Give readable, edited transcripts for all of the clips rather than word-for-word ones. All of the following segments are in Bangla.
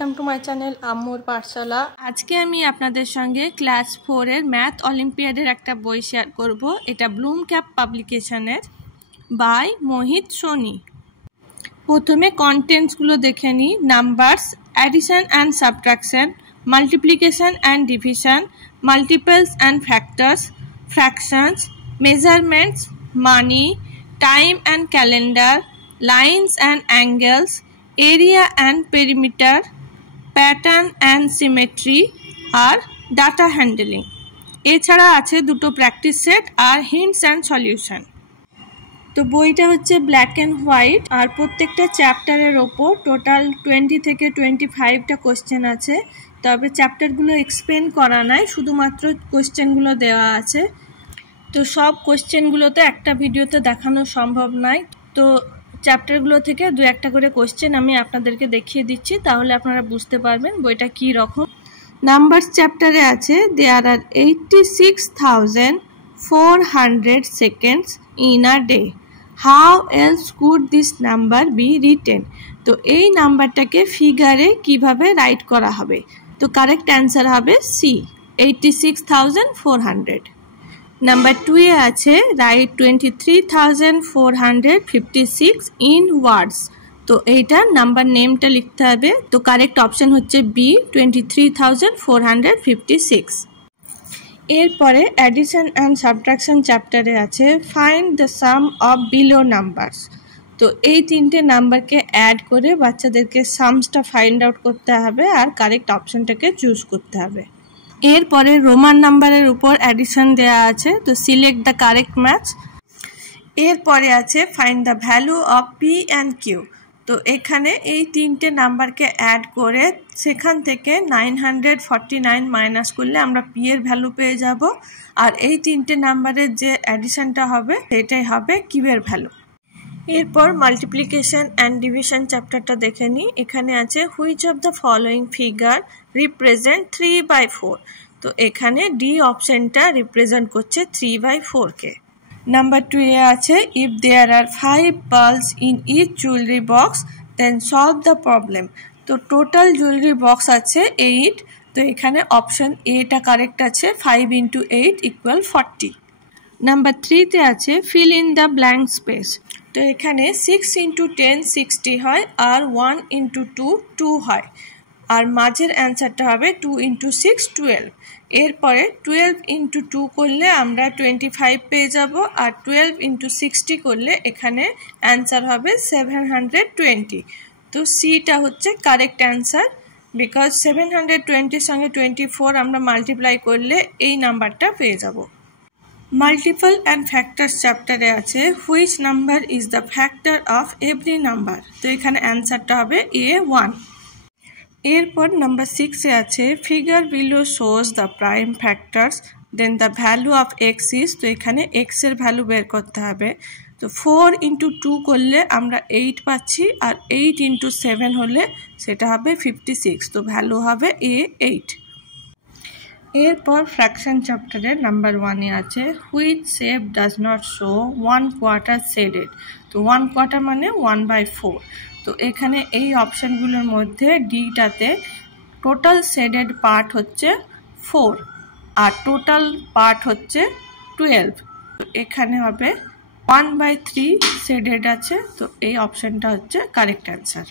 ওয়েলকাম টু মাই চ্যানেল আম্মুর পাঠশালা। আজকে আমি আপনাদের সঙ্গে ক্লাস 4 এর ম্যাথ অলিম্পিয়াডের একটা বই শেয়ার করব। এটা ব্লুম ক্যাপ পাবলিকেশনের বাই মোহিত সোনি। প্রথমে কন্টেন্টসগুলো দেখে নিই। Numbers, addition and subtraction, multiplication and division, multiples and factors, fractions, measurements, money, time and calendar, lines and angles, area and perimeter, pattern and symmetry আর ডাটা হ্যান্ডলিং। এছাড়া আছে দুটো প্র্যাকটিস সেট আর হিন্টস অ্যান্ড সলিউশন। তো বইটা হচ্ছে ব্ল্যাক অ্যান্ড হোয়াইট আর প্রত্যেকটা চ্যাপ্টারের ওপর টোটাল 20 থেকে 25টা কোশ্চেন আছে। তবে চ্যাপ্টারগুলো এক্সপ্লেন করা নাই, শুধুমাত্র কোশ্চেনগুলো দেওয়া আছে। তো সব কোশ্চেনগুলো তো একটা ভিডিওতে দেখানো সম্ভব নয়। তো চ্যাপ্টারগুলো থেকে দু একটা করে কোশ্চেন আমি আপনাদেরকে দেখিয়ে দিচ্ছি, তাহলে আপনারা বুঝতে পারবেন বইটা কী রকম। নাম্বারস চ্যাপ্টারে আছে দেয়ার আর 86,400 seconds in a day, how else could this number be written. তো এই নাম্বারটাকে ফিগারে কিভাবে রাইট করা হবে? তো কারেক্ট অ্যান্সার হবে সি, 86,400। নাম্বার 2 এ আছে রাইট 23,456 ইন ওয়ার্ডস। তো এইটার নাম্বার নেমটা লিখতে হবে। তো কারেক্ট অপশন হচ্ছে বি, 23,456। এরপরে অ্যাডিশন অ্যান্ড সাবট্রাকশন চ্যাপ্টারে আছে find the some of below numbers. তো এই তিনটে নাম্বারকে অ্যাড করে বাচ্চাদেরকে সামসটা ফাইন্ড আউট করতে হবে আর কারেক্ট অপশনটাকে চুজ করতে হবে। এরপরে রোমান নাম্বারের উপর অ্যাডিশন দেওয়া আছে, তো সিলেক্ট দ্য কারেক্ট ম্যাচ। এরপরে আছে find the value of P and Q. তো এখানে এই তিনটে নাম্বারকে অ্যাড করে সেখান থেকে 949 মাইনাস করলে আমরা পি এর ভ্যালু পেয়ে যাব, আর এই তিনটে নাম্বারের যে অ্যাডিশনটা হবে সেটাই হবে কিউ এর ভ্যালু। এরপর মাল্টিপ্লিকেশন অ্যান্ড ডিভিশন চ্যাপ্টারটা দেখে নিই। এখানে আছে which of the following figure represent 3/4। তো এখানে ডি অপশনটা রিপ্রেজেন্ট করছে 3/4-কে। নাম্বার 2 এ আছে if there are 5 pearls in each jewellery box then solve the problem. তো টোটাল জুয়েলারি বক্স আছে 8। তো এখানে অপশন এটা কারেক্ট আছে, 5 × 8 = 40। নাম্বার 3 তে আছে fill in the blank space. তো এখানে 6 × 10 60 হয় আর 1 × 2 2 হয়, আর মাঝের অ্যান্সারটা হবে 2 × 6 12। এরপরে 12 × 2 করলে আমরা 25 পেয়ে যাব, আর 12 × 60 করলে এখানে অ্যান্সার হবে 720। তো সিটা হচ্ছে কারেক্ট অ্যান্সার, বিকজ 720-র সঙ্গে 24 আমরা মাল্টিপ্লাই করলে এই নাম্বারটা পেয়ে যাব। মাল্টিপল অ্যান্ড ফ্যাক্টরস চ্যাপ্টারে আছে which number is the factor of every number. তো এখানে অ্যান্সারটা হবে A1। এরপর নাম্বার 6 এ আছে figure below shows the prime factors then the value of X is. তো এখানে এক্স এর ভ্যালু বের করতে হবে। তো 4 × 2 করলে আমরা 8 পাচ্ছি, আর 8 × 7 হলে সেটা হবে 56। তো ভ্যালু হবে A8। এরপর ফ্র্যাকশন চ্যাপ্টারের নাম্বার 1 এ আছে which shape does not show 1/4 shaded. তো 1/4 মানে 1/4। তো এখানে এই অপশানগুলোর মধ্যে ডিটাতে টোটাল শেডেড পার্ট হচ্ছে 4 আর টোটাল পার্ট হচ্ছে 12। তো এখানে হবে 1/3 শেডেড আছে, তো এই অপশানটা হচ্ছে কারেক্ট অ্যান্সার।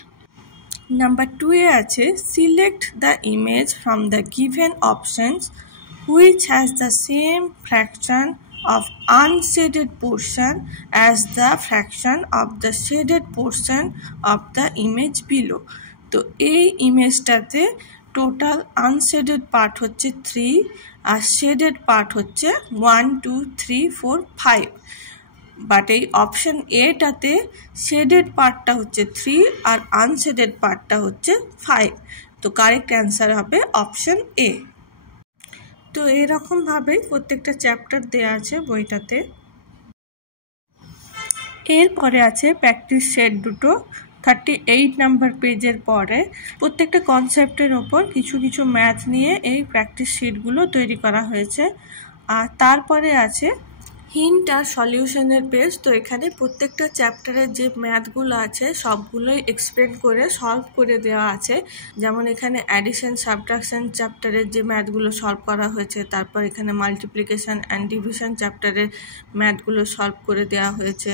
নাম্বার 2 এ আছে select the image from the given options which has the same fraction of unshaded portion as the fraction of the shaded portion of the image below। তো এই ইমেজটাতে টোটাল আনশেডেড পার্ট হচ্ছে 3 আর শেডেড পার্ট হচ্ছে 1 2 3 4 5। বাট এই অপশন এটাতে শেডেড পার্টটা হচ্ছে 3 আর আনশেডেড পার্টটা হচ্ছে 5। তো কারেক্ট অ্যান্সার হবে অপশন এ। তো এরকমভাবেই প্রত্যেকটা চ্যাপ্টার দেওয়া আছে বইটাতে। এরপরে আছে প্র্যাকটিস সেট দুটো 38 নাম্বার পেজের পরে। প্রত্যেকটা কনসেপ্টের ওপর কিছু কিছু ম্যাথ নিয়ে এই প্র্যাকটিস শিটগুলো তৈরি করা হয়েছে। আর তারপরে আছে হিন্ট আর সলিউশনের পেজ। তো এখানে প্রত্যেকটা চ্যাপ্টারের যে ম্যাথগুলো আছে সবগুলোই এক্সপ্লেন করে সলভ করে দেওয়া আছে। যেমন এখানে অ্যাডিশন সাবট্রাকশন চ্যাপ্টারের যে ম্যাথগুলো সলভ করা হয়েছে, তারপর এখানে মাল্টিপ্লিকেশন অ্যান্ড ডিভিশন চ্যাপ্টারের ম্যাথগুলো সলভ করে দেওয়া হয়েছে।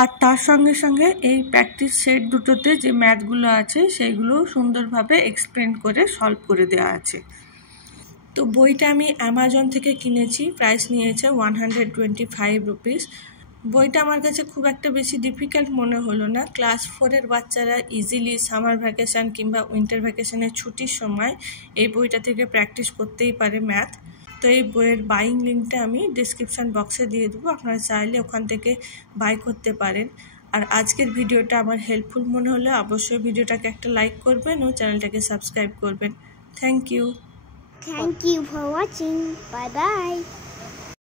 আর তার সঙ্গে সঙ্গে এই প্র্যাকটিস সেট দুটোতে যে ম্যাথগুলো আছে সেইগুলো সুন্দরভাবে এক্সপ্লেন করে সলভ করে দেওয়া আছে। তো বইটা আমি অ্যামাজন থেকে কিনেছি, প্রাইস নিয়েছে 125 রুপিস। বইটা আমার কাছে খুব একটা বেশি ডিফিকাল্ট মনে হলো না। ক্লাস 4-এর বাচ্চারা ইজিলি সামার ভ্যাকেশান কিংবা উইন্টার ভ্যাকেশানের ছুটির সময় এই বইটা থেকে প্র্যাকটিস করতেই পারে ম্যাথ। তো এই বইয়ের বাইং লিঙ্কটা আমি ডিসক্রিপশান বক্সে দিয়ে দেবো, আপনারা চাইলে ওখান থেকে বাই করতে পারেন। আর আজকের ভিডিওটা আমার হেল্পফুল মনে হলে অবশ্যই ভিডিওটাকে একটা লাইক করবেন ও চ্যানেলটাকে সাবস্ক্রাইব করবেন। Thank you. Thank you for watching. Bye bye.